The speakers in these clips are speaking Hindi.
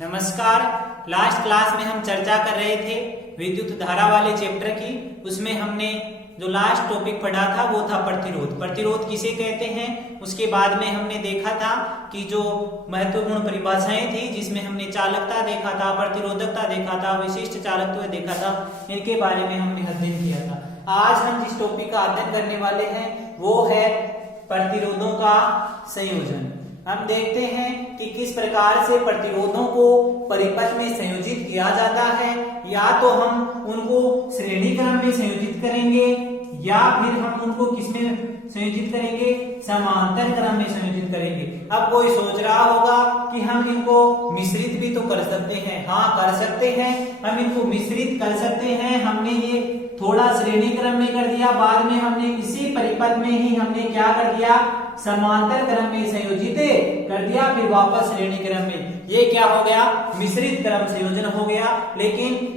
नमस्कार। लास्ट क्लास में हम चर्चा कर रहे थे विद्युत धारा वाले चैप्टर की। उसमें हमने जो लास्ट टॉपिक पढ़ा था वो था प्रतिरोध। प्रतिरोध किसे कहते हैं, उसके बाद में हमने देखा था कि जो महत्वपूर्ण परिभाषाएं थी जिसमें हमने चालकता देखा था, प्रतिरोधकता देखा था, विशिष्ट चालकत्व देखा था, इनके बारे में हमने अध्ययन किया था। आज हम जिस टॉपिक का अध्ययन करने वाले हैं वो है प्रतिरोधों का संयोजन। हम देखते हैं कि किस प्रकार से प्रतिरोधों को परिपथ में संयोजित किया जाता है। या तो हम उनको श्रेणी क्रम में संयोजित करेंगे या फिर हम उनको किसमें संयोजित करेंगे, समांतर क्रम में संयोजित करेंगे। अब कोई सोच रहा होगा कि हम इनको मिश्रित भी तो कर सकते हैं। हाँ, कर सकते हैं, हम इनको मिश्रित कर सकते हैं। हमने ये थोड़ा श्रेणी क्रम में कर दिया, बाद में हमने इसी परिपथ में ही हमने क्या कर दिया, समांतर क्रम में संयोजित कर दिया, फिर वापस श्रेणी क्रम में। ये क्या हो गया, मिश्रित क्रम संयोजन हो गया। लेकिन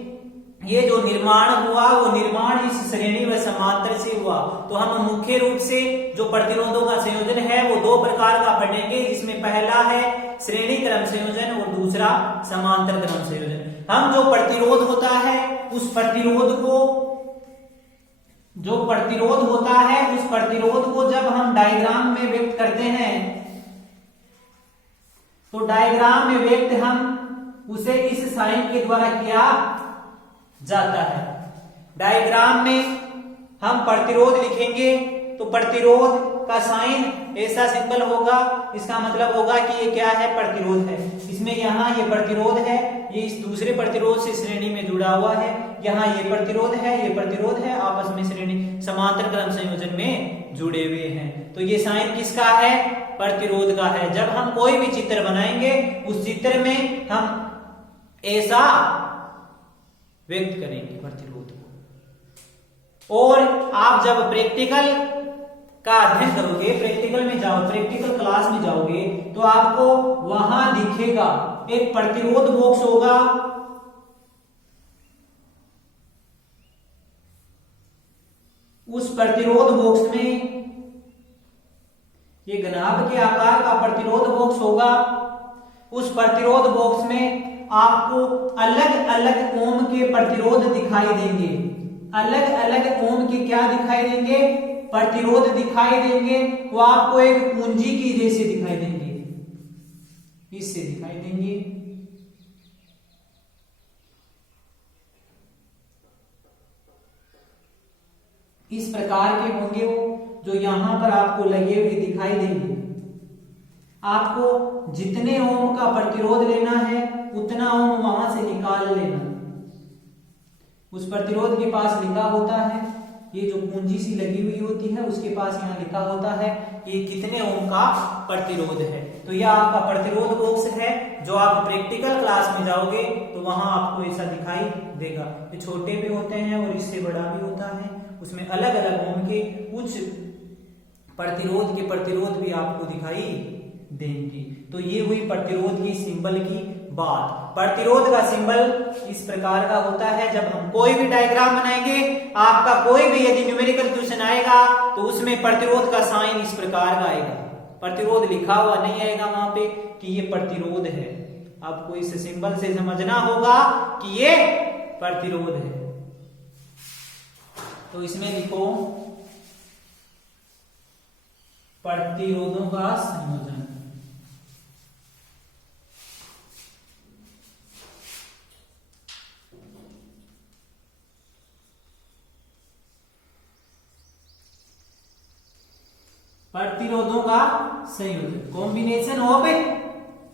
ये जो निर्माण हुआ वो निर्माण इस श्रेणी व समांतर से हुआ। तो हम मुख्य रूप से जो प्रतिरोधों का संयोजन है वो दो प्रकार का पढ़ेंगे, जिसमें पहला है श्रेणी क्रम संयोजन और दूसरा समांतर क्रम संयोजन। हम जो प्रतिरोध होता है उस प्रतिरोध को जब हम डायग्राम में व्यक्त करते हैं तो डायग्राम में व्यक्त हम उसे इस साइन के द्वारा किया जाता है। डायग्राम में हम प्रतिरोध लिखेंगे तो प्रतिरोध का साइन ऐसा सिंबल होगा, इसका मतलब होगा कि ये क्या है, प्रतिरोध है। इसमें यहाँ ये प्रतिरोध है, ये इस दूसरे प्रतिरोध से श्रेणी में जुड़ा हुआ है। यहाँ ये प्रतिरोध है, ये प्रतिरोध है, आपस में श्रेणी समांतर क्रम संयोजन में जुड़े हुए हैं। तो ये साइन किसका है, प्रतिरोध का है। जब हम कोई भी चित्र बनाएंगे उस चित्र में हम ऐसा व्यक्त करेंगे प्रतिरोध को। और आप जब प्रैक्टिकल का अध्ययन करोगे, प्रैक्टिकल में जाओ, प्रैक्टिकल क्लास में जाओगे तो आपको वहां दिखेगा एक प्रतिरोध बॉक्स होगा। उस प्रतिरोध बॉक्स में ये घनाभ के आकार का प्रतिरोध बॉक्स होगा। उस प्रतिरोध बॉक्स में आपको अलग अलग ओम के प्रतिरोध दिखाई देंगे। अलग अलग ओम के क्या दिखाई देंगे, प्रतिरोध दिखाई देंगे। वो आपको एक पूंजी की जैसे दिखाई देंगे, इससे दिखाई देंगे। इस प्रकार के होंगे वो, जो यहां पर आपको लगे हुए दिखाई देंगे। आपको जितने ओम का प्रतिरोध लेना है उतना ओम वहां से निकाल लेना। उस प्रतिरोध के पास लिखा होता है, ये जो पूंजी सी लगी हुई होती है उसके पास यहाँ लिखा होता है ये कितने ओम का प्रतिरोध है। तो यह आपका प्रतिरोध बॉक्स है। जो आप प्रैक्टिकल क्लास में जाओगे तो वहां आपको ऐसा दिखाई देगा। ये छोटे भी होते हैं और इससे बड़ा भी होता है। उसमें अलग अलग ओम के कुछ प्रतिरोध के प्रतिरोध भी आपको दिखाई देंगे। तो ये हुई प्रतिरोध की सिंबल की बात। प्रतिरोध का सिंबल इस प्रकार का होता है। जब हम कोई भी डायग्राम बनाएंगे, आपका कोई भी यदि न्यूमेरिकल क्वेश्चन आएगा तो उसमें प्रतिरोध का साइन इस प्रकार का आएगा। प्रतिरोध लिखा हुआ नहीं आएगा वहां पे कि ये प्रतिरोध है। आपको इस सिंबल से समझना होगा कि ये प्रतिरोध है। तो इसमें लिखो प्रतिरोधों का संयोजन। प्रतिरोधों का संयोजन, कॉम्बिनेशन ऑफ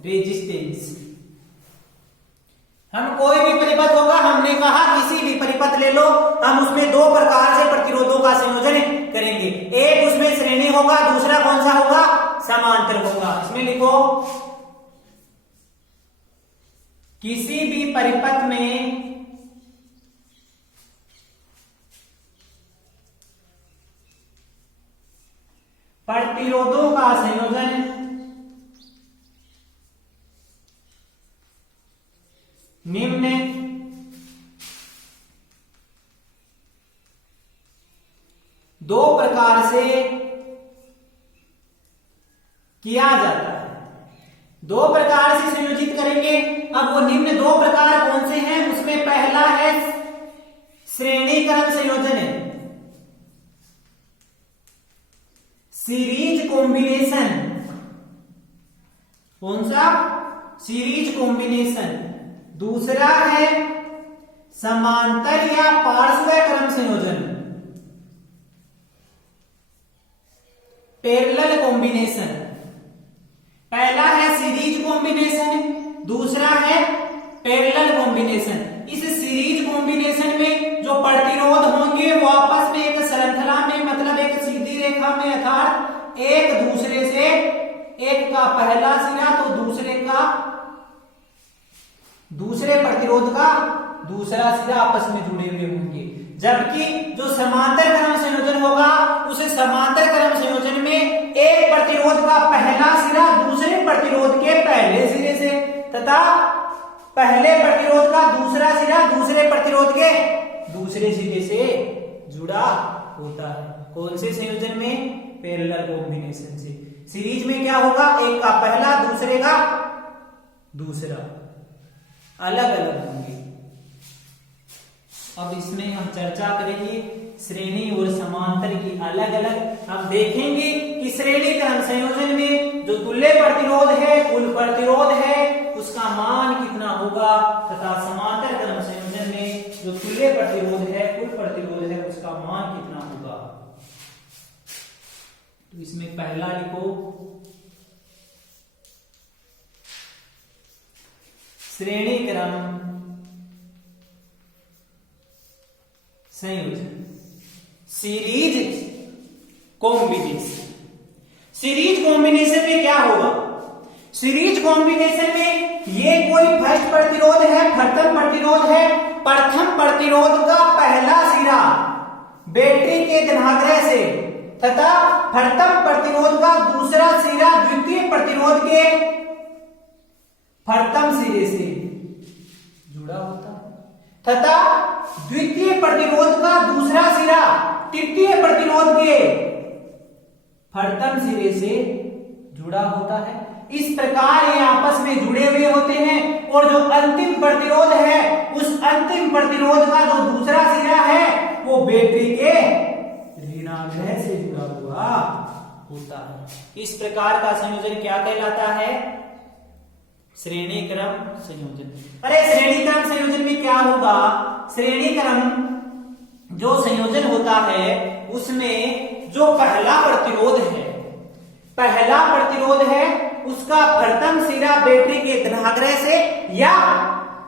रेजिस्टेंस। हम कोई भी परिपथ होगा, हमने कहा किसी भी परिपथ ले लो, हम उसमें दो प्रकार से प्रतिरोधों का संयोजन करेंगे। एक उसमें श्रेणी होगा, दूसरा कौन सा होगा, समांतर होगा। इसमें लिखो किसी भी परिपथ में प्रतिरोधों का संयोजन निम्न दो प्रकार से किया जाता है। दो प्रकार से संयोजित करेंगे। अब वो निम्न दो प्रकार कौन से हैं, उसमें पहला है श्रेणीक्रम संयोजन है, सीरीज कॉम्बिनेशन। कौन सा? Series combination. दूसरा है समांतर या पार्श्व क्रम संयोजन, पैरेलल कॉम्बिनेशन। पहला है सीरीज कॉम्बिनेशन, दूसरा है पैरेलल कॉम्बिनेशन। इस सीरीज कॉम्बिनेशन में जो प्रतिरोध होंगे वो आपस में एक श्रृंखला में, मतलब एक सीधी रेखा में, अर्थात एक दूसरे से, एक का पहला सिरा तो दूसरे का, दूसरे प्रतिरोध का दूसरा सिरा आपस में जुड़े हुए होंगे। जबकि जो समांतर क्रम संयोजन होगा, उस समांतर क्रम संयोजन में एक प्रतिरोध का पहला सिरा दूसरे प्रतिरोध के पहले सिरे से तथा पहले प्रतिरोध का दूसरा सिरा दूसरे प्रतिरोध के दूसरे सिरे से जुड़ा होता है। कौन से संयोजन में? पैरेलल कॉम्बिनेशन से। सीरीज में क्या होगा, एक का पहला दूसरे का दूसरा अलग अलग होंगे। अब इसमें हम चर्चा करेंगे श्रेणी और समांतर की अलग अलग। हम देखेंगे कि श्रेणी क्रम संयोजन में जो तुल्य प्रतिरोध है, कुल प्रतिरोध है, उसका मान कितना होगा, तथा समांतर क्रम संयोजन में जो तुल्य प्रतिरोध है, कुल प्रतिरोध है, उसका मान कितना होगा। तो इसमें पहला लिखो श्रेणी क्रम संयोजन, सीरीज कॉम्बिनेशन। सीरीज कॉम्बिनेशन में क्या होगा? सीरीज कॉम्बिनेशन में ये कोई फर्स्ट प्रतिरोध है, प्रथम प्रतिरोध है। प्रथम प्रतिरोध का पहला सिरा बैटरी के धनाग्रह से तथा प्रथम प्रतिरोध का दूसरा सिरा द्वितीय प्रतिरोध के प्रथम सिरे से जुड़ा होता है तथा द्वितीय प्रतिरोध का दूसरा सिरा तृतीय प्रतिरोध के प्रथम सिरे से जुड़ा होता है। इस प्रकार ये आपस में जुड़े हुए होते हैं और जो अंतिम प्रतिरोध है, उस अंतिम प्रतिरोध का जो दूसरा सिरा है वो बैटरी के ऋणाग्रह से जुड़ा हुआ होता है। इस प्रकार का संयोजन क्या कहलाता है? श्रेणी क्रम संयोजन। अरे श्रेणी क्रम संयोजन में क्या होगा? श्रेणी क्रम जो संयोजन होता है उसमें जो पहला प्रतिरोध है, पहला प्रतिरोध है उसका प्रथम सिरा बैटरी के धनाग्रह से या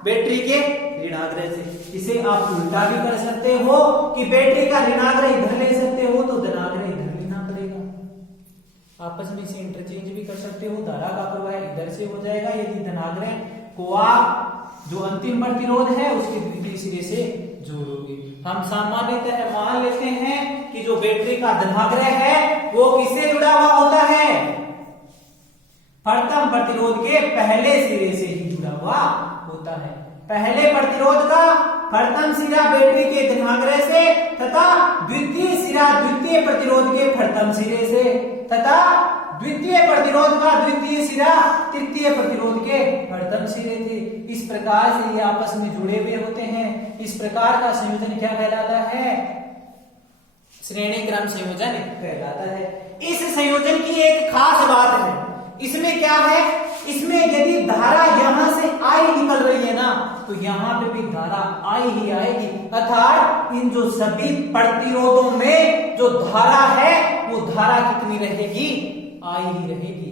बैटरी के ऋणाग्रह से। इसे आप उल्टा भी कर सकते हो कि बैटरी का ऋणाग्रह इधर ले सकते हो तो धनाग्रह इधर लेना पड़ेगा। आपस में इसे इंटरचेंज भी कर सकते हो, धारा का प्रवाह इधर से हो जाएगा यदि धनाग्रह को आप जो अंतिम प्रतिरोध है उसके द्वितीय सिरे से जोड़ोगे। हम सामान्यतः मान लेते हैं कि जो बैटरी का धनाग्रह है वो किससे जुड़ा हुआ होता है? प्रथम प्रतिरोध के पहले सिरे से ही जुड़ा हुआ होता है। पहले प्रतिरोध का प्रथम सिरा बैटरी के धनाग्रह से तथा द्वितीय सिरा द्वितीय प्रतिरोध के प्रथम सिरे से तथा द्वितीय प्रतिरोध का द्वितीय सिरा तृतीय प्रतिरोध के प्रथम सिरे थे। इस प्रकार से ये आपस में जुड़े हुए होते हैं। इस प्रकार का संयोजन क्या कहलाता है? श्रेणी क्रम संयोजन कहलाता है। इस संयोजन की एक खास बात है, इसमें क्या है, इसमें यदि धारा यहां से आई निकल रही है ना तो यहां पे भी धारा आई ही आएगी। अर्थात इन जो सभी प्रतिरोधों में जो धारा है वो धारा कितनी रहेगी? आई ही रहेगी।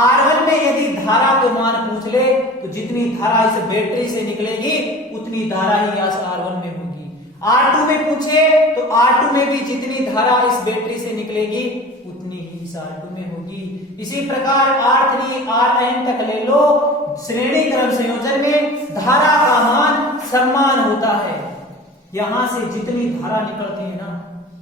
R1 में यदि धारा को मान पूछ ले तो जितनी धारा इस बैटरी से निकलेगी उतनी धारा ही R1 में होगी। R2 में पूछे तो R2 में भी जितनी धारा इस बैटरी से निकलेगी उतनी ही इस R2 में होगी। इसी प्रकार R3 Rn तक ले लो, श्रेणी क्रम संयोजन में धारा का मान समान होता है। यहां से जितनी धारा निकलती है ना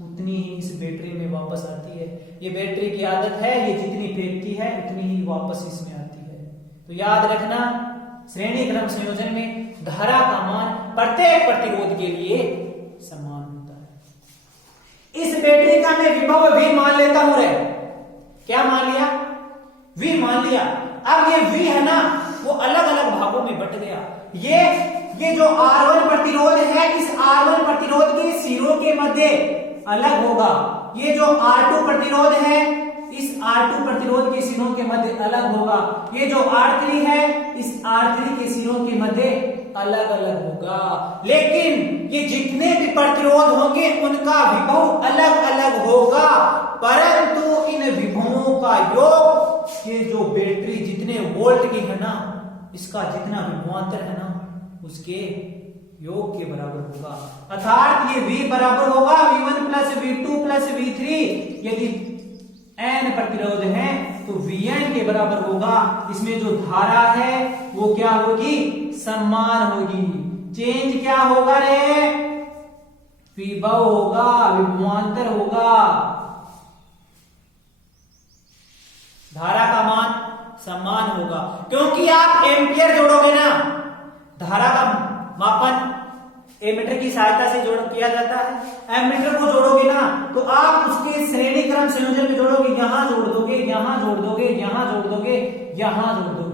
उतनी ही इस बैटरी में वापस आती है। ये बैटरी की आदत है, ये जितनी फेंकती है उतनी ही वापस इसमें आती है। तो याद रखना, श्रेणी क्रम संयोजन में धारा का मान प्रत्येक प्रतिरोध के लिए समान होता है। इस बैटरी का मैं विभव भी मान लेता हूं रे। क्या मान लिया? V मान लिया। अब ये V है ना, वो अलग अलग भागों में बट गया। ये जो R1 प्रतिरोध है, इस R1 प्रतिरोध के सिरों के मध्य अलग होगा। ये जो R2 प्रतिरोध है, इस R2 प्रतिरोध के सिरों के मध्य अलग होगा। ये जो R3 है, इस R3 के सिरों के मध्य अलग अलग होगा। लेकिन ये जितने भी प्रतिरोध होंगे उनका विभव अलग अलग होगा, परंतु इन विभवों का योग, ये जो बैटरी जितने वोल्ट की है ना, इसका जितना विभवांतर है ना, उसके योग के बराबर होगा। अर्थात ये V बराबर होगा V1 plus V2 plus V3। यदि N प्रतिरोध है तो Vn के बराबर होगा। इसमें जो धारा है वो क्या होगी, समान होगी। चेंज क्या होगा रे, विभव होगा, विभवांतर होगा। धारा का मान समान होगा, क्योंकि आप एम्पियर जोड़ोगे ना, धारा का मापन एमीटर की सहायता से जोड़ किया जाता है। एमीटर को जोड़ोगे ना तो आप उसके श्रेणी क्रम संयोजन में जोड़ोगे, यहां जोड़ दोगे, यहां जोड़ दोगे, यहां जोड़ दोगे, यहां जोड़ दोगे।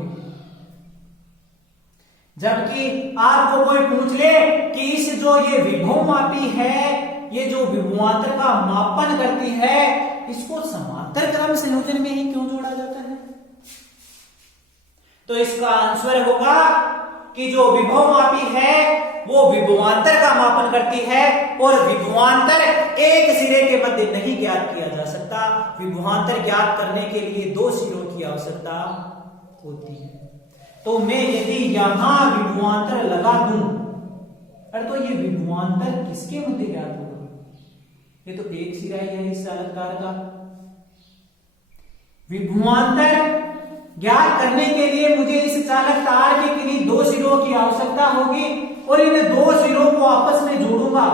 जबकि आपको कोई पूछ ले कि इस जो ये विभव मापी है, ये जो विभवांतर का मापन करती है, इसको समांतर क्रम संयोजन में ही क्यों जोड़ा जाता है, तो इसका आंसर होगा कि जो विभव मापी है वो विभवांतर का मापन करती है, और विभवांतर एक सिरे के मध्य नहीं ज्ञात किया जा सकता। विभवांतर ज्ञात करने के लिए दो सिरों की आवश्यकता होती है। तो मैं यदि यहां विभवांतर लगा दूं, अरे तो ये विभवांतर किसके मध्य ज्ञात होगा, ये तो एक सिरा ही है इस चालककार का। विभवांतर ज्ञात करने के लिए मुझे इस चालक तार के किन्हीं दो सिरों की आवश्यकता होगी, और इन दो सिरों को आपस में जोड़ूंगा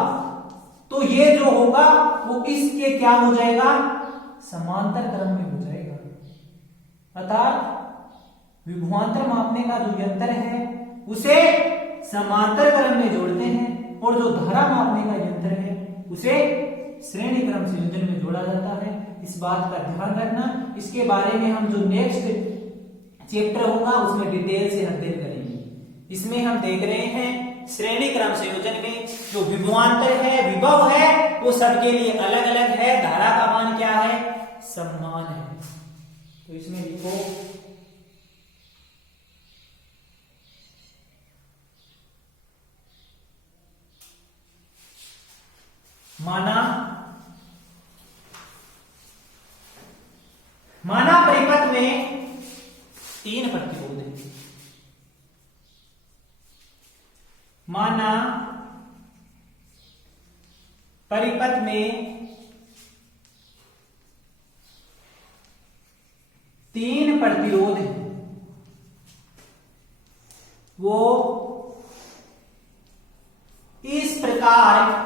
तो ये जो होगा वो इसके क्या हो जाएगा, समांतर क्रम में हो जाएगा। अर्थात विभवांतर मापने का जो यंत्र है उसे समांतर क्रम में जोड़ते हैं, और जो धारा मापने का यंत्र है उसे श्रेणी क्रम संयोजन में जोड़ा जाता है। इस बात का ध्यान रखना। इसके बारे में हम जो नेक्स्ट चैप्टर होगा उसमें डिटेल से अध्ययन करेंगे। इसमें हम देख रहे हैं श्रेणी क्रम संयोजन में जो विभवांतर है, विभव है, वो सबके लिए अलग अलग है। धारा का मान क्या है, समान है। तो इसमें लिखो माना परिपथ में तीन प्रतिरोध है। माना परिपथ में तीन प्रतिरोध है, वो इस प्रकार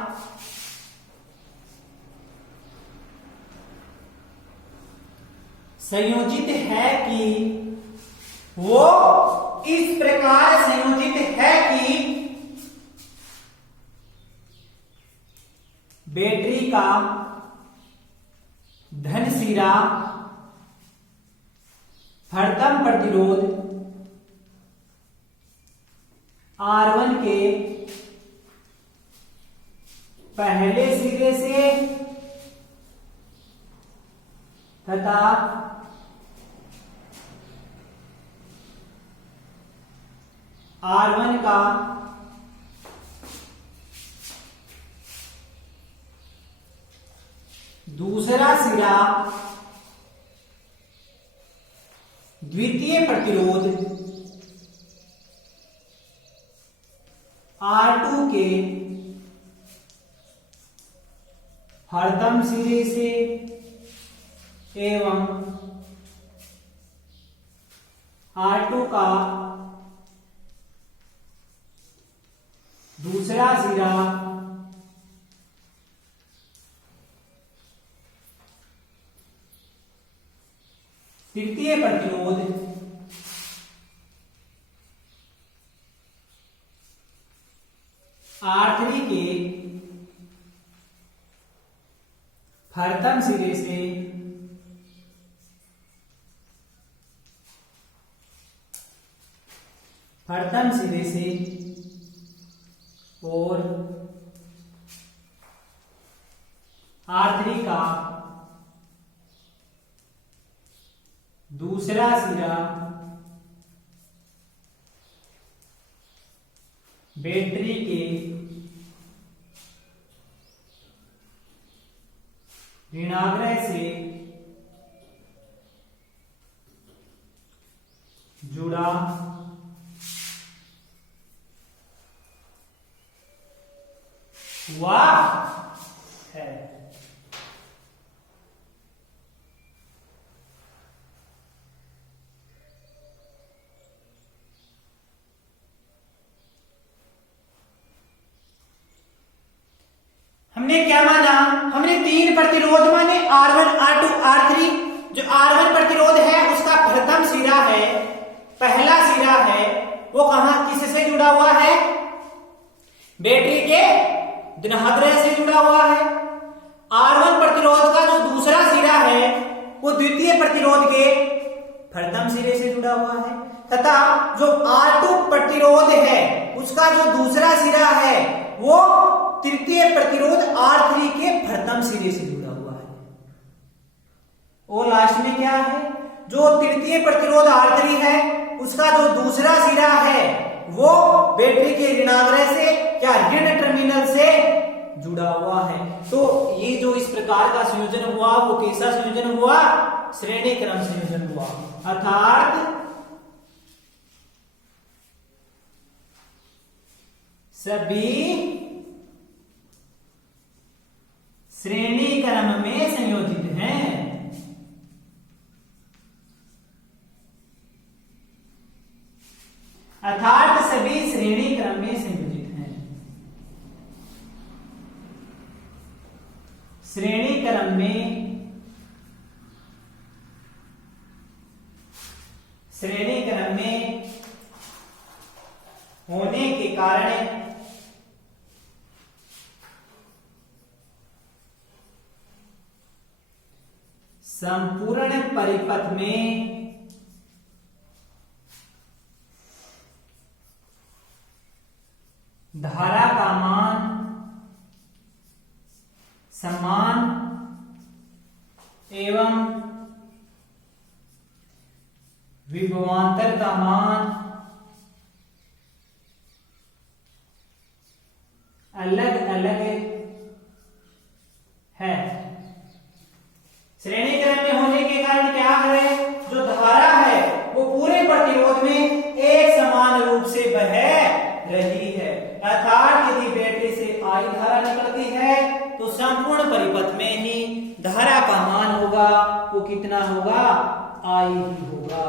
संयोजित है कि वो इस प्रकार संयोजित है कि बैटरी का धन सिरा हरदम प्रतिरोध R1 के पहले सिरे से तथा R1 का दूसरा सिरा द्वितीय प्रतिरोध R2 के हरदम सिरे से एवं R2 का दूसरा सिरा तृतीय प्रतिरोध R3 के हरदम सिरे से प्रथम सिरे से और R3 का दूसरा सिरा बैटरी के ऋणाग्रह से जुड़ा हुआ है। हमने क्या माना? हमने तीन प्रतिरोध माने R1, R2, R3। जो R1 प्रतिरोध है उसका प्रथम सिरा है, पहला सिरा है, वो कहां किससे जुड़ा हुआ है? बैटरी के धनाग्रह से जुड़ा हुआ है। R1 प्रतिरोध का जो दूसरा सिरा है वो द्वितीय प्रतिरोध के प्रथम सिरे से जुड़ा हुआ है, तथा जो R2 प्रतिरोध है उसका जो दूसरा सिरा है वो तृतीय प्रतिरोध R3 के प्रथम सिरे से जुड़ा हुआ है। और लास्ट में क्या है? जो तृतीय प्रतिरोध R3 है उसका जो दूसरा सिरा है वो बैटरी के ऋणाग्रह से या ऋण टर्मिनल से जुड़ा हुआ है। तो ये जो इस प्रकार का संयोजन हुआ वो कैसा संयोजन हुआ? श्रेणी क्रम संयोजन हुआ। अर्थात सभी श्रेणी क्रम में संयोजित हैं। अर्थात सभी श्रेणी क्रम में संयोजित हैं। श्रेणी क्रम में होने के कारण संपूर्ण परिपथ में धारा का मान समान एवं विभवांतर का मान अलग अलग है। श्रेणी क्रम में होने के कारण क्या है? जो धारा है वो पूरे प्रतिरोध में एक समान रूप से बह रही है। अर्थात यदि बैटरी से I धारा निकलती है तो संपूर्ण परिपथ में ही धारा का मान होगा वो कितना होगा? I ही होगा।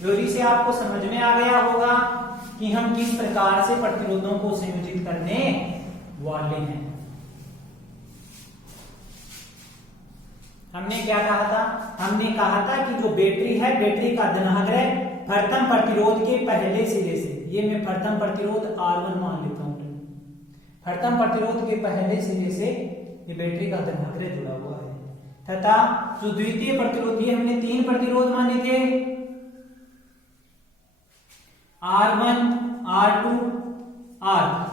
थ्योरी से आपको समझ में आ गया होगा कि हम किस प्रकार से प्रतिरोधों को संयोजित करने वाले हैं। हमने क्या कहा था? हमने कहा था कि जो बैटरी है, बैटरी का धनाग्रह प्रथम प्रतिरोध के पहले सिरे से, ये मैं प्रथम प्रतिरोध R1 मान लेता हूं, प्रथम प्रतिरोध के पहले सिरे से ये बैटरी का धनाग्रह जुड़ा हुआ है, तथा जो द्वितीय प्रतिरोध, ये हमने तीन प्रतिरोध माने थे, R1, R2, R3।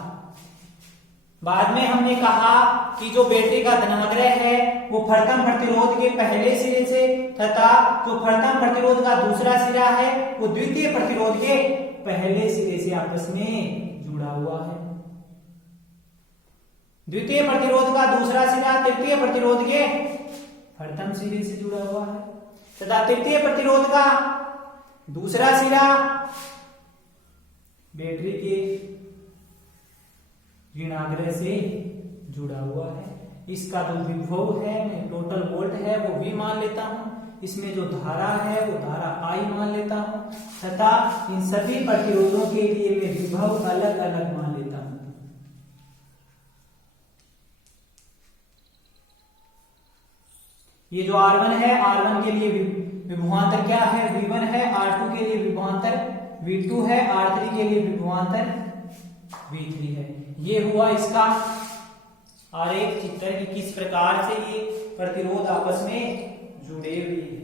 बाद में हमने कहा कि जो बैटरी का धनाग्रह है वो प्रथम प्रतिरोध के पहले सिरे से तथा जो प्रथम प्रतिरोध का दूसरा सिरा है वो द्वितीय प्रतिरोध के पहले सिरे से आपस में जुड़ा हुआ है। द्वितीय प्रतिरोध का दूसरा सिरा तृतीय प्रतिरोध के प्रथम सिरे से जुड़ा हुआ है तथा तृतीय प्रतिरोध का दूसरा सिरा बैटरी के ऋणाग्रह से जुड़ा हुआ है। इसका जो विभव है, मैं टोटल वोल्ट है वो V मान लेता हूं, इसमें जो धारा है वो धारा I मान लेता हूं तथा इन सभी प्रतिरोधों के लिए मैं विभव अलग अलग मान लेता हूं। ये जो R1 है, R1 के लिए विभवांतर क्या है, V1 है। R2 के लिए विभवांतर V2 है। R3 के लिए विभवांतर V3 है। ये हुआ इसका आरेख चित्र कि किस प्रकार से ये प्रतिरोध आपस में जुड़े हुए हैं।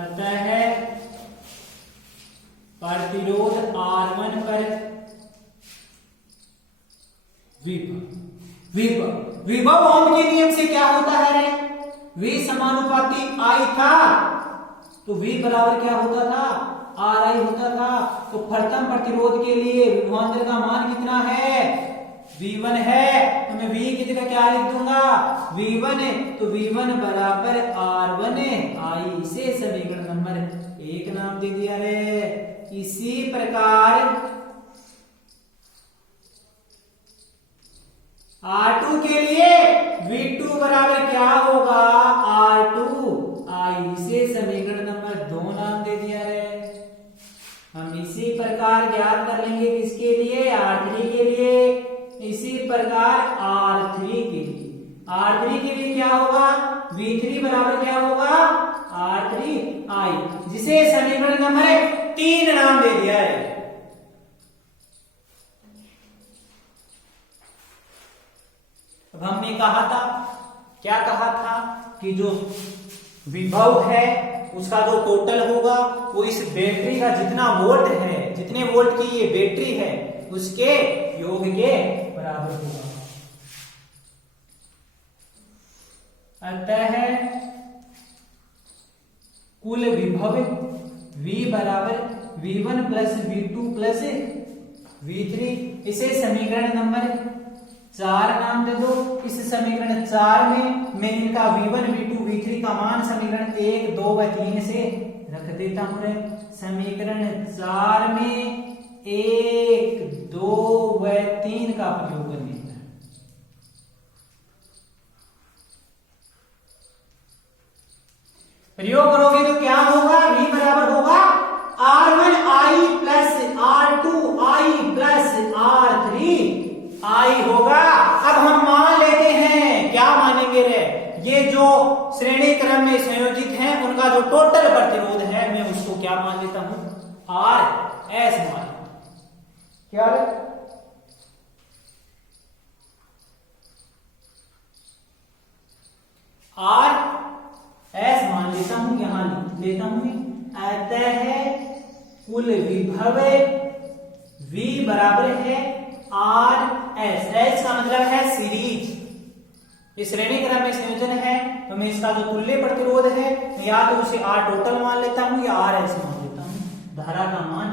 अतः प्रतिरोध R1 पर विभव ओम के नियम से क्या होता है रे, V समानुपाती I था तो V बराबर क्या होता था, RI होता था। तो प्रथम प्रतिरोध के लिए विभवांतर का मान कितना है, V1 है। तो मैं V की जगह क्या लिख दूंगा, V1 है। तो V1 बराबर R1 I, इसे समीकरण नंबर 1 नाम दे दिया रे। इसी प्रकार R2 के लिए V2 बराबर क्या होगा, R2 I, इसे समीकरण नंबर 2 नाम दे दिया रे। हम इसी प्रकार ज्ञात कर लेंगे किसके लिए, R3 के लिए। इसी प्रकार R3 के लिए, R3 के लिए क्या होगा, V3 बराबर क्या होगा, R3 I, जिसे समीकरण नंबर 3 नाम दे दिया है। अब हमने कहा था, क्या कहा था कि जो विभव है उसका जो टोटल होगा वो इस बैटरी का जितना वोल्ट है, जितने वोल्ट की ये बैटरी है उसके योग के बराबर होगा। अतः कुल विभव V बराबर V1 plus V2 plus V3, इसे समीकरण नंबर 4 नाम दे दो। इस समीकरण 4 में मैं इनका V1 V2 V3 का मान समीकरण 1 2 व 3 से रख देता हूं रे। समीकरण 4 में 1 2 व 3 का प्रयोग करने का प्रयोग करोगे तो क्या होगा, V बराबर होगा R1 I plus R2 I plus R3 I होगा। अब हम मान लेते हैं, क्या मानेंगे रे, ये जो श्रेणी क्रम में संयोजित हैं उनका जो टोटल प्रतिरोध है मैं उसको क्या मान लेता हूं, RS मान। क्या रे, RS मान लेता हूं, यहां लेता हूं। अतः कुल विभव V बराबर है RS, S का मतलब है सीरीज। इस श्रेणी क्रम में संयोजन है तो मैं इसका जो तुल्य प्रतिरोध है या तो उसे R टोटल मान लेता हूं या RS मान लेता हूं। धारा का मान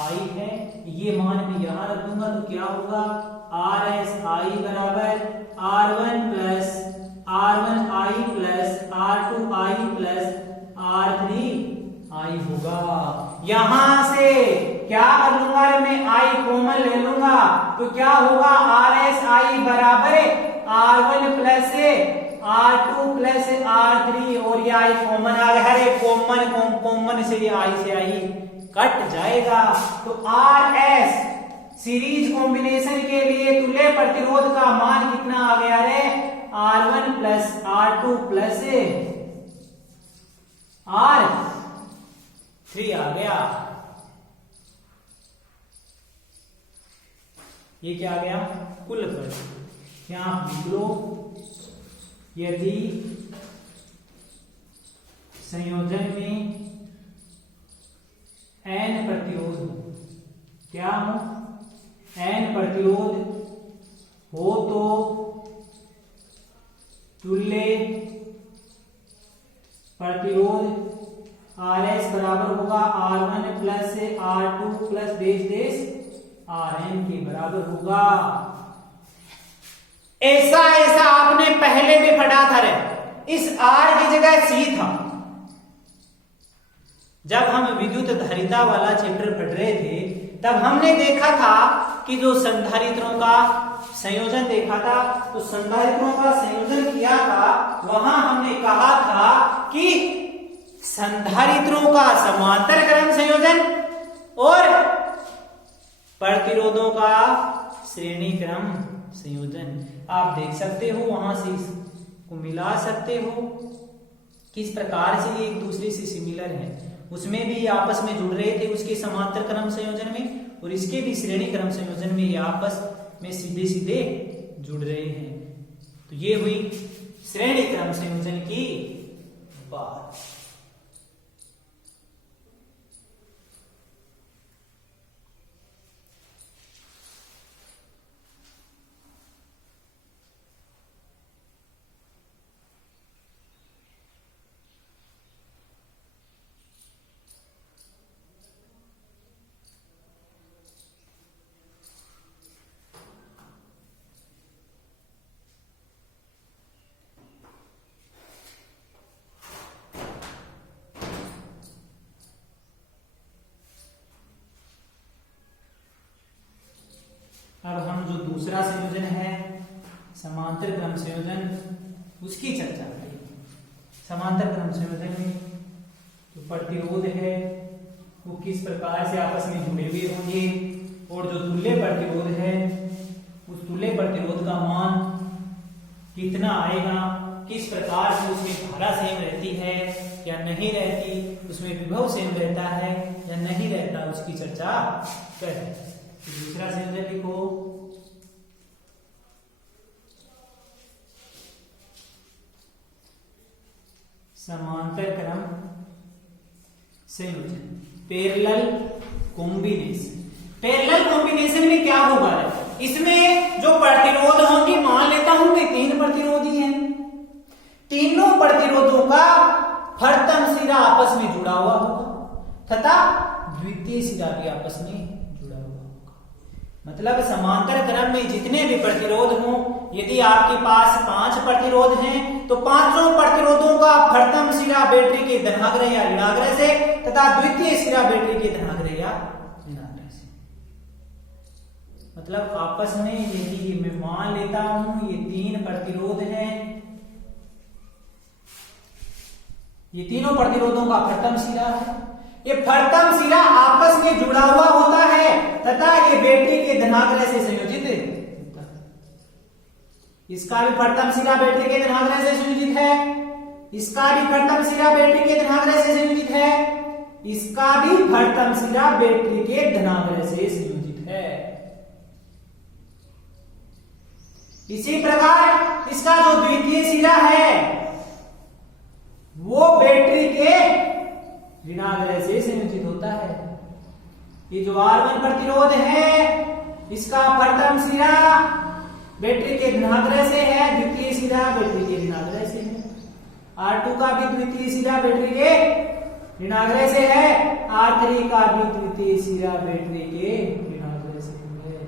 I है, ये मान मैं यहां रख दूंगा तो क्या होगा, RS I बराबर R1 plus R1 I plus R2 I plus R3 I होगा। यहां से क्या कर लूंगा, मैं I कॉमन ले लूंगा तो क्या होगा, RS I बराबर R1 plus R2 plus R3 और ये I कॉमन आ गया है, कॉमन से ये I से I कट जाएगा। तो RS सीरीज कॉम्बिनेशन के लिए तुल्य प्रतिरोध का मान कितना आ गया रे, R1 plus R2 plus R3 आ गया। ये क्या आ गया, कुल प्रतिरोध। यहां लिख लो, यदि संयोजन में n प्रतिरोध हो, क्या हो, n प्रतिरोध हो तो तुल्य प्रतिरोध RS बराबर होगा R1 प्लस R2 प्लस देश Rn के बराबर होगा। ऐसा आपने पहले भी पढ़ा था रे, इस R की जगह C था। जब हम विद्युत धारिता वाला चैप्टर पढ़ रहे थे तब हमने देखा था कि जो संधारित्रों का संयोजन देखा था, तो संधारित्रों का संयोजन किया था, वहां हमने कहा था कि संधारित्रों का समांतर क्रम संयोजन और प्रतिरोधों का श्रेणी क्रम संयोजन। आप देख सकते हो वहां से इसको मिला सकते हो, किस प्रकार से ये एक दूसरे से सिमिलर है। उसमें भी ये आपस में जुड़ रहे थे उसके समांतर क्रम संयोजन में, और इसके भी श्रेणी क्रम संयोजन में ये आपस में सीधे सीधे जुड़ रहे हैं। तो ये हुई श्रेणी क्रम संयोजन की बात। अब हम जो दूसरा संयोजन है समांतर क्रम संयोजन, उसकी चर्चा करेंगे। समांतर क्रम संयोजन में जो प्रतिरोध है वो किस प्रकार से आपस में जुड़े हुए होंगे, और जो तुल्य प्रतिरोध है उस तुल्य प्रतिरोध का मान कितना आएगा, किस प्रकार से उसमें धारा सेम रहती है या नहीं रहती, उसमें विभव सेम रहता है या नहीं रहता, उसकी चर्चा करें। दूसरा संयोजन लिखो समांतर क्रम संयोजन, पैरेलल कॉम्बिनेशन। पैरेलल कॉम्बिनेशन में क्या होगा, इसमें जो प्रतिरोध होंगे, मान लेता हूं कि 3 प्रतिरोधी हैं, तीनों प्रतिरोधों का फर्तम सिरा आपस में जुड़ा हुआ होगा तथा द्वितीय सिरा भी आपस में जुड़ा हुआ होगा। मतलब समांतर क्रम में जितने भी प्रतिरोध हों, यदि आपके पास 5 प्रतिरोध हैं तो पांचों प्रतिरोधों का प्रथम सिरा बैटरी के धनाग्रह या ऋणाग्रह से तथा द्वितीय सिरा बैटरी के धनाग्रह या ऋणाग्रह से, मतलब आपस में, यदि मैं मान लेता हूं ये 3 प्रतिरोध हैं, ये तीनों प्रतिरोधों का प्रथम सिरा है, ये प्रथम सिरा आपस में जुड़ा हुआ होता है तथा ये बैटरी के धनाग्रह से संयोजित होता है। इसका भी प्रथम सिरा बैटरी के धनाग्रह से संयोजित है, इसका भी प्रथम सिरा बैटरी के धनाग्रह से संयोजित है, इसका भी प्रथम सिरा बैटरी के धनाग्रह से संयोजित है। इसी प्रकार इसका जो द्वितीय सिरा है वो बैटरी के ऋणाग्रह से संयोजित होता है। ये जो R1 प्रतिरोध है इसका प्रथम सिरा बैटरी के धनाग्रह से है, द्वितीय सिरा बैटरी के ऋणाग्रह से है। R2 का भी द्वितीय सिरा बैटरी के ऋणाग्रह से है, R3 का भी द्वितीय सिरा बैटरी के ऋणाग्रह से है।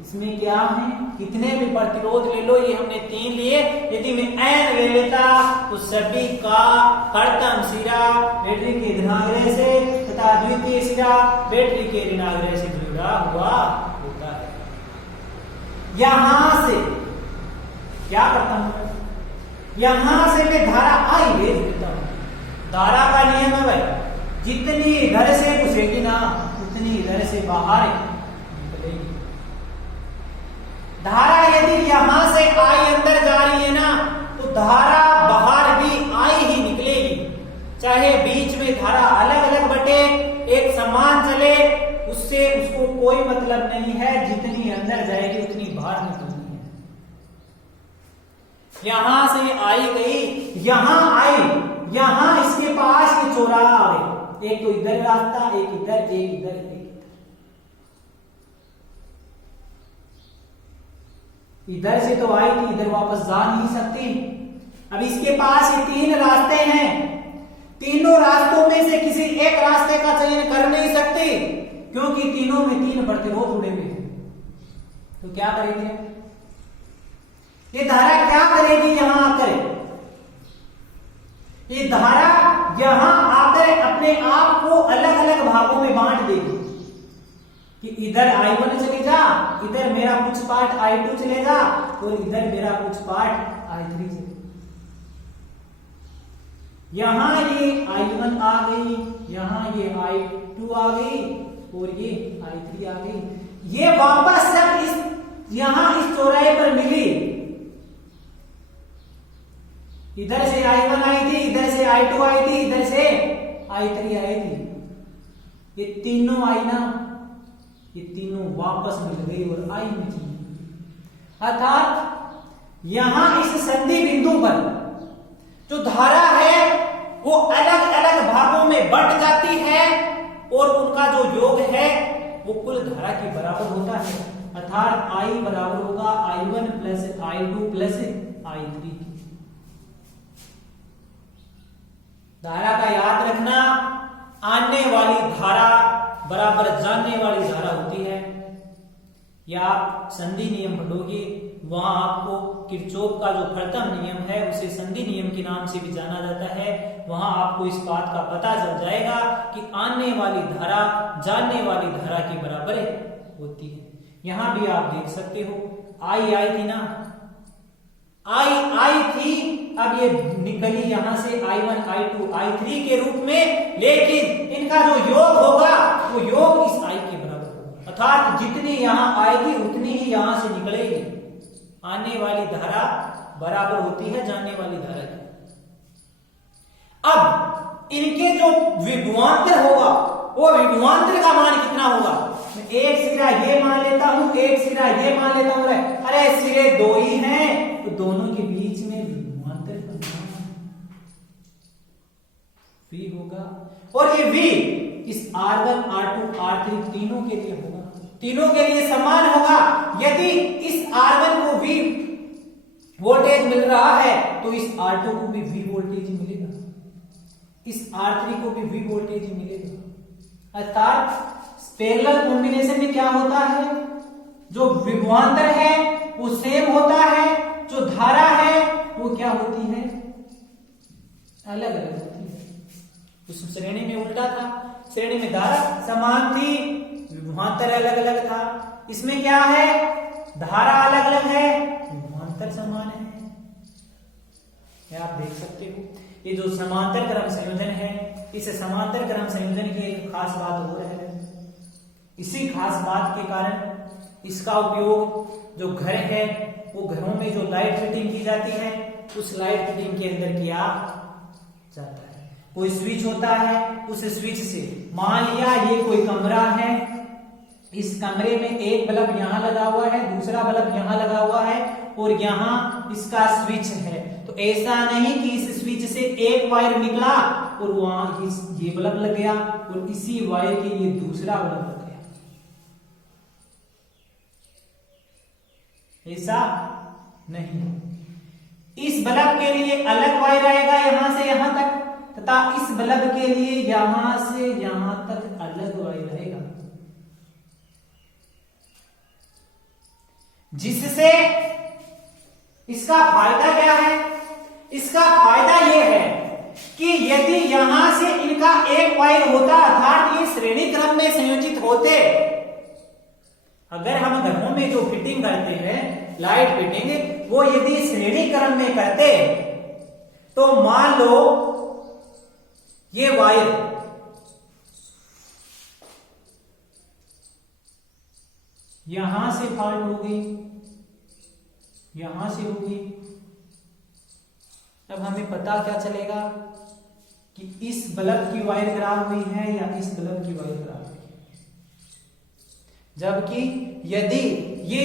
इसमें क्या है, कितने भी प्रतिरोध ले लो, ये हमने 3 लिए, यदि मैं n ले लेता तो सभी का प्रथम सिरा बैटरी के धनाग्रह से तथा द्वितीय सिरा बैटरी के ऋणाग्रह से जुड़ा हुआ होता है। यहां से क्या करता हूं, यहां से मैं धारा आई भेज देता हूं। धारा का नियम है भाई, जितनी इधर से घुसेगी ना उतनी इधर से बाहर निकलेगी। धारा यदि यहां से आई अंदर जा रही है ना तो धारा बाहर भी आई ही निकलेगी, चाहे बीच में धारा अलग अलग बटे, एक समान चले, उससे उसको कोई मतलब नहीं है। जितनी अंदर जाएगी उतनी बाहर निकलनी है। यहां से आई गई, यहां आई, यहां इसके पास ये चौराहा आ गई, एक तो इधर रास्ता, एक इधर, एक इधर, एक इधर से तो आई थी, इधर वापस जा नहीं सकती। अब इसके पास ये 3 रास्ते हैं, तीनों रास्तों में से किसी एक रास्ते का चयन कर नहीं सकती क्योंकि तीनों में 3 प्रतिरोध जुड़े हुए हैं। तो क्या करेगी ये धारा, क्या करेगी, यहां आकर ये धारा यहां आकर अपने आप को अलग अलग भागों में बांट देगी कि इधर I1 चले जा, इधर मेरा कुछ पार्ट I2 चलेगा और इधर मेरा कुछ पार्ट I3 चलेगा। यहां ये I1 आ गई, यहाँ ये I2 आ गई और ये I3 आ गई। ये वापस जब इस यहां इस चौराहे पर मिली, इधर से I1 आई थी, इधर से I2 आई थी, इधर से I3 आई थी, ये तीनों आई ना, ये तीनों वापस मिल गई और आई निकली। अर्थात यहां इस संधि बिंदु पर जो धारा है वो अलग अलग भागों में बंट जाती है और उनका जो योग है वो कुल धारा के बराबर होता है। अर्थात I बराबर होगा I1 plus I2 plus I3। धारा का याद रखना, आने वाली धारा बराबर जाने वाली धारा होती है। या आप संधि नियम पढ़ोगे, वहां आपको किरचॉफ का जो प्रथम नियम है उसे संधि नियम के नाम से भी जाना जाता है। वहां आपको इस बात का पता चल जाएगा कि आने वाली धारा जाने वाली धारा के बराबर होती है। यहां भी आप देख सकते हो आई थी ना, आई थी, अब ये निकली यहां से I1 I2 I3 के रूप में, लेकिन इनका जो योग होगा वो योग इस I के बराबर होगा। अर्थात जितनी यहां आएगी उतनी ही यहां से निकलेगी। आने वाली धारा बराबर होती है जाने वाली धारा की। अब इनके जो विभवांतर होगा वो विभवांतर का मान कितना होगा? मैं एक सिरा ये मान लेता हूं, एक सिरा ये मान लेता हूं। अरे सिरे दो ही हैं तो दोनों के बीच में विभवांतर का मान V होगा। और ये V इस R1 R2 R3 तीनों के लिए होगा, तीनों के लिए समान होगा। यदि इस R1 को V वोल्टेज मिल रहा है तो इस R2 को भी V वोल्टेज मिलेगा, इस R3 को भी V वोल्टेज मिलेगा। अर्थात पैरेलल कॉम्बिनेशन में क्या होता है, जो विभवांतर है वो सेम होता है, जो धारा है वो क्या होती है, अलग अलग होती है। उस श्रेणी में उल्टा था, श्रेणी में धारा समान थी, विभवांतर अलग अलग था। इसमें क्या है, धारा अलग अलग है, विभवांतर समान है। ये आप देख सकते हो। ये जो समांतर क्रम संयोजन है, इस समांतर क्रम संयोजन की एक खास बात और है। इसी खास बात के कारण इसका उपयोग जो घर है वो घरों में जो लाइट फिटिंग की जाती है उस लाइट फिटिंग के अंदर किया जाता है। कोई स्विच होता है, उस स्विच से मान लिया ये कोई कमरा है, इस कमरे में एक बल्ब यहां लगा हुआ है, दूसरा बल्ब यहां लगा हुआ है और यहां इसका स्विच है। तो ऐसा नहीं कि इस स्विच से एक वायर निकला और वहां ये बल्ब लग गया और इसी वायर के लिए दूसरा बल्ब लग गया, ऐसा नहीं। इस बल्ब के लिए अलग वायर आएगा यहां से यहां तक, तथा इस बल्ब के लिए यहां से यहां तक अलग वायर आएगा, जिससे इसका फायदा क्या है? इसका फायदा यह है कि यदि यहां से इनका एक वायर होता अर्थात ये श्रेणी क्रम में संयोजित होते, अगर हम घरों में जो फिटिंग करते हैं लाइट फिटिंग, वो यदि श्रेणी क्रम में करते तो मान लो ये वायर यहां से फॉल्ट हो गई, यहां से होगी, अब हमें पता क्या चलेगा कि इस बल्ब की वायर खराब हुई है या इस बल्ब की वायर खराब हुई है। जबकि यदि ये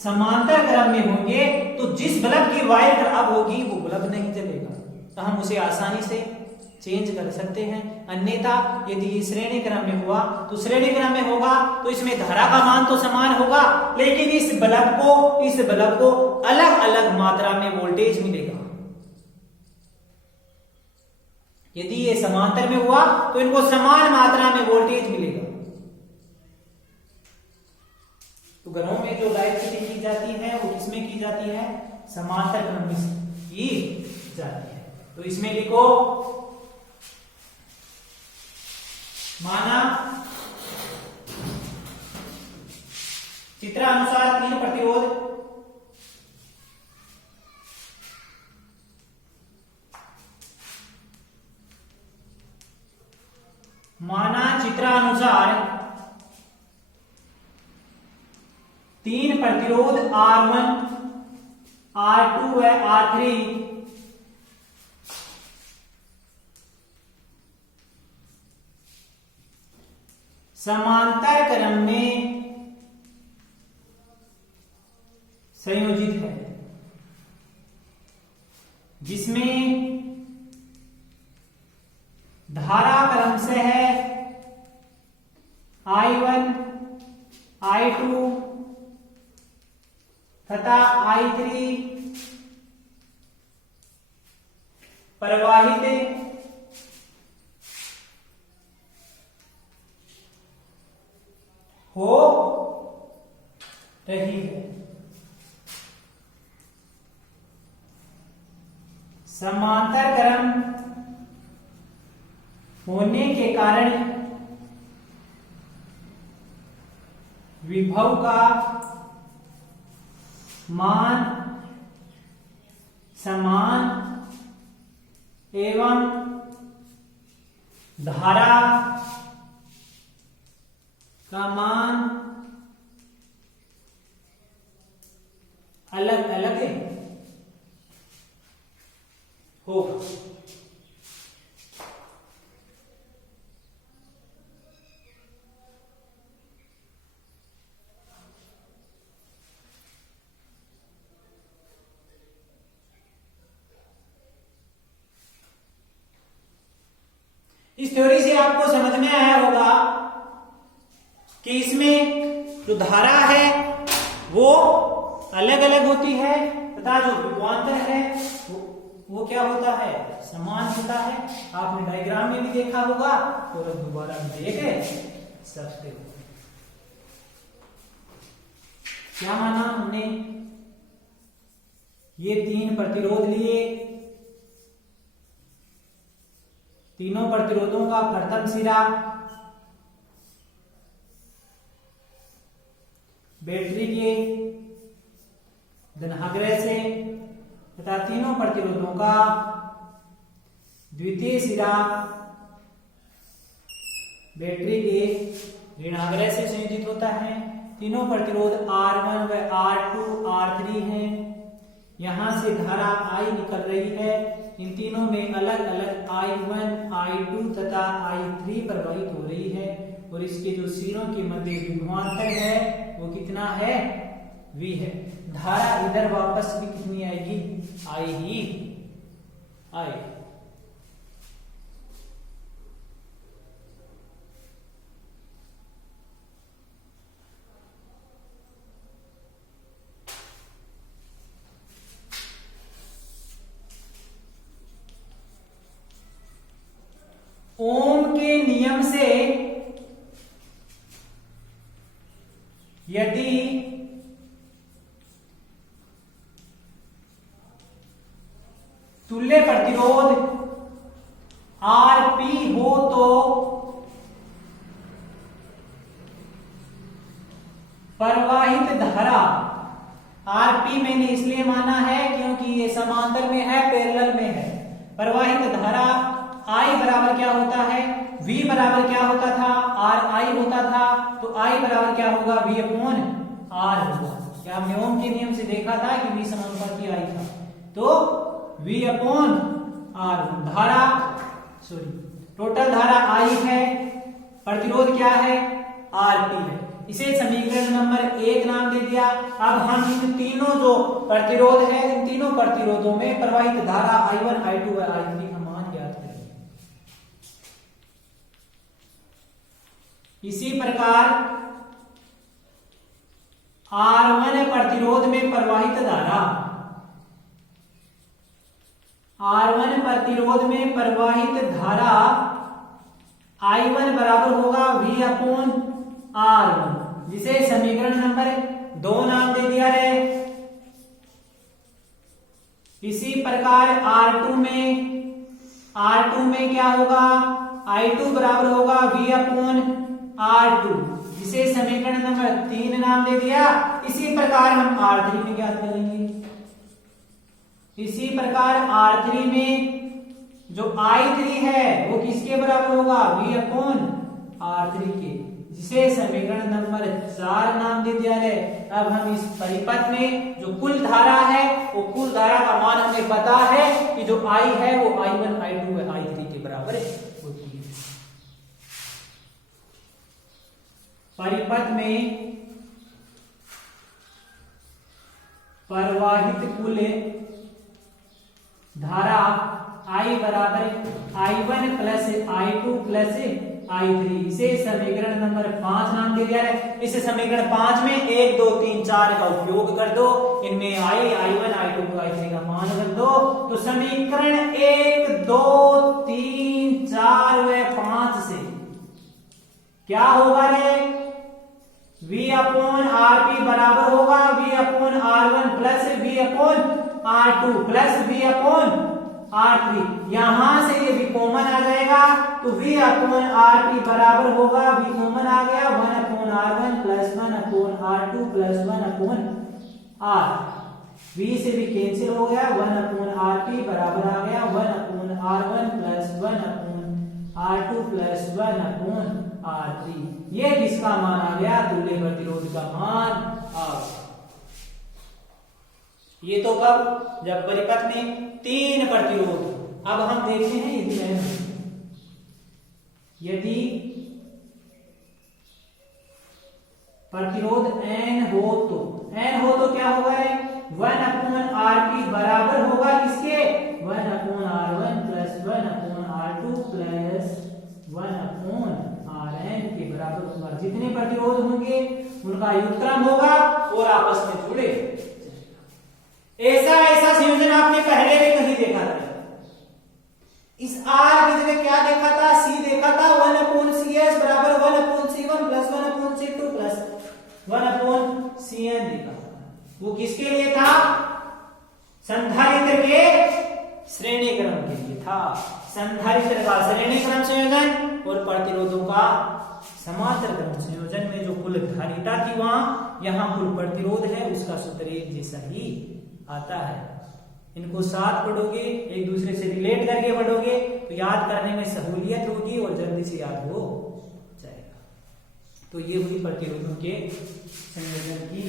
समांतर क्रम में होंगे तो जिस बल्ब की वायर खराब होगी वो बल्ब नहीं जलेगा, तो हम उसे आसानी से चेंज कर सकते हैं। अन्यथा यदि ये श्रेणी क्रम में हुआ तो श्रेणी क्रम में होगा तो इसमें धारा का मान तो समान होगा, लेकिन इस बल्ब को अलग अलग मात्रा में वोल्टेज मिलेगा। यदि ये समांतर में हुआ तो इनको समान मात्रा में वोल्टेज मिलेगा। तो घरों में जो लाइट फिटिंग की जाती है वो किसमें की जाती है? समांतर क्रम में की जाती है। तो इसमें लिखो, माना चित्रानुसार 3 प्रतिरोध माना चित्रानुसार 3 प्रतिरोध R1, R2 व R3 समांतर क्रम में संयोजित है, जिसमें धारा क्रम से है I1, I2 तथा I3 प्रवाहित हो रही है। समांतर क्रम होने के कारण विभव का मान समान एवं धारा का मान अलग अलग होगा। इस थ्योरी से आपको समझ में आया होगा कि इसमें जो धारा है वो अलग अलग होती है तथा जो विभवांतर है वो क्या होता है, समान होता है। आपने डायग्राम में भी देखा होगा और दोबारा देख सकते हो। क्या माना हमने, ये 3 प्रतिरोध लिए, तीनों प्रतिरोधों का प्रथम सिरा बैटरी के धनाग्रह से तथा तीनों प्रतिरोधों का द्वितीय सिरा बैटरी के ऋणाग्रह से संयोजित होता है। तीनों प्रतिरोध R1 व R2 R3 हैं। यहां से धारा I निकल रही है। इन तीनों में अलग अलग I1 I2 तथा I3 प्रवाहित हो रही है और इसके जो सिरों के मध्य विभवांतर है वो कितना है, V है। धारा इधर वापस भी कितनी आएगी, I ही आएगी। ओम के नियम से यदि तुल्य प्रतिरोध Rp हो तो प्रवाहित धारा, Rp मैंने इसलिए माना है क्योंकि ये समांतर में है, पैरेलल में है। प्रवाहित धारा I बराबर क्या होता है, V बराबर क्या होता था, RI होता था, तो I बराबर क्या होगा, V अपॉन R होगा। क्या हमने ओम के नियम से देखा था कि V समानुपाती I था, तो V अपॉन R। धारा टोटल धारा I है, प्रतिरोध क्या है, Rp है। इसे समीकरण नंबर 1 नाम दे दिया। अब हम इन तीनों जो प्रतिरोध है, इन तीनों प्रतिरोधों में प्रवाहित धारा I1 I2 व I3 का मान ज्ञात करेंगे। इसी प्रकार R1 प्रतिरोध में प्रवाहित धारा, R1 प्रतिरोध में प्रवाहित धारा I1 बराबर होगा V अपॉन R1, जिसे समीकरण नंबर 2 नाम दे दिया है। इसी प्रकार R2 में क्या होगा, I2 बराबर होगा V अपॉन R2, जिसे समीकरण नंबर 3 नाम दे दिया। इसी प्रकार हम R3 में ज्ञात करेंगे। इसी प्रकार R3 में जो I3 है वो किसके बराबर होगा, V/R3 के, जिसे समीकरण नंबर 4 नाम दे दिया है। अब हम इस परिपथ में जो कुल धारा है वो कुल धारा का मान हमें पता है कि जो I है वो I1 I2 I3 के बराबर होती है। परिपथ में प्रवाहित कुल धारा I बराबर I1 plus I2 plus I3, इसे समीकरण नंबर 5 नाम दे दिया है। इस समीकरण 5 में 1 2 3 4 का उपयोग कर दो, इनमें I1 I2 I3 का मान कर दो, तो समीकरण 1 2 3 4 व 5 से क्या होगा रे, V/RP बराबर होगा V/R1 plus V/R2 plus V/R3। यहां से ये भी कॉमन आ जाएगा, तो V/RP बराबर होगा, V कॉमन आ गया, 1/R1 plus 1/R2 plus 1/R। V से भी कैंसिल हो गया, 1/RP बराबर आ गया 1/R1 plus 1/R2 plus 1/R3। ये किसका मान आ गया, तुल्य प्रतिरोध का मान आ गया। ये तो कब, जब परिपथ में 3 प्रतिरोध। अब हम देखते हैं यदि प्रतिरोध n हो तो क्या होगा, 1/RP बराबर होगा किसके, 1/R1 plus 1/R2 plus 1/Rn के बराबर होगा। जितने प्रतिरोध होंगे उनका युगक्रम होगा और आपस में जुड़े। ऐसा संयोजन आपने पहले भी कहीं देखा था। इस R की जगह क्या देखा था, C देखा था, 1/CS बराबर 1/C1 plus 1/C2 plus 1/CN देखा था। वो किसके लिए था, संधारित्र के श्रेणी क्रम के लिए था। संधारित्र का श्रेणी क्रम संयोजन और प्रतिरोधों का समांतर क्रम संयोजन में जो कुल धारिता थी वहां, यहाँ कुल प्रतिरोध है उसका सूत्र एक जैसा ही आता है। इनको साथ पढ़ोगे, एक दूसरे से रिलेट करके पढ़ोगे तो याद करने में सहूलियत होगी और जल्दी से याद हो जाएगा। तो ये हुई प्रतिरोधों के संयोजन की।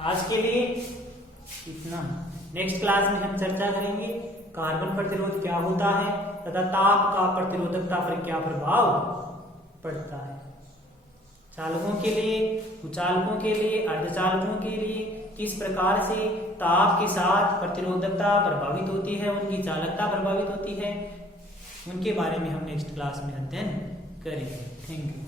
आज के लिए इतना। नेक्स्ट क्लास में हम चर्चा करेंगे कार्बन प्रतिरोध क्या होता है तथा ताप का प्रतिरोधकता पर क्या प्रभाव पड़ता है। चालकों के लिए, कुचालकों के लिए, अर्धचालकों के लिए किस प्रकार से ताप के साथ प्रतिरोधकता प्रभावित होती है, उनकी चालकता प्रभावित होती है, उनके बारे में हम नेक्स्ट क्लास में अध्ययन करेंगे। Thank you.